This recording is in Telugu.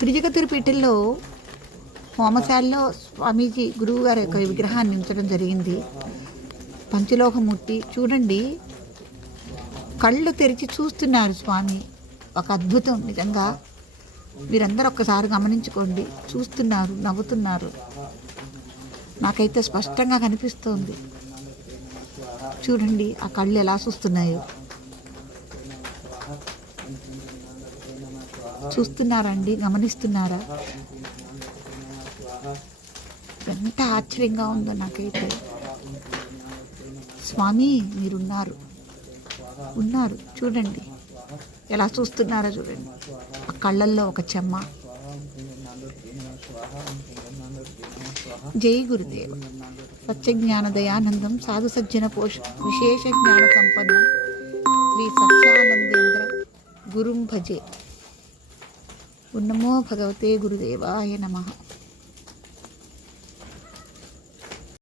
తిరుపీఠంలో హోమశాలలో స్వామీజీ గురువు గారి యొక్క విగ్రహాన్ని ఉంచడం జరిగింది. పంచలోహమూర్తి చూడండి, కళ్ళు తెరిచి చూస్తున్నారు స్వామి. ఒక అద్భుతం నిజంగా. మీరందరూ ఒక్కసారి గమనించుకోండి. చూస్తున్నారు, నవ్వుతున్నారు. నాకైతే స్పష్టంగా కనిపిస్తోంది. చూడండి ఆ కళ్ళు ఎలా చూస్తున్నాయో. చూస్తున్నారండి, గమనిస్తున్నారా? ఎంత ఆశ్చర్యంగా ఉందో నాకైతే. స్వామి మీరున్నారు, ఉన్నారు. చూడండి ఎలా చూస్తున్నారో చూడండి. ఆ కళ్ళల్లో ఒక చెమ్మ. జై గురుదేవ. సత్యజ్ఞాన దయానందం సాధు సజ్జన విశేష జ్ఞాన సంపన్నం శ్రీ సత్యానందేంద్ర గురుం భజే. నమో భగవతే గురుదేవాయ నమః.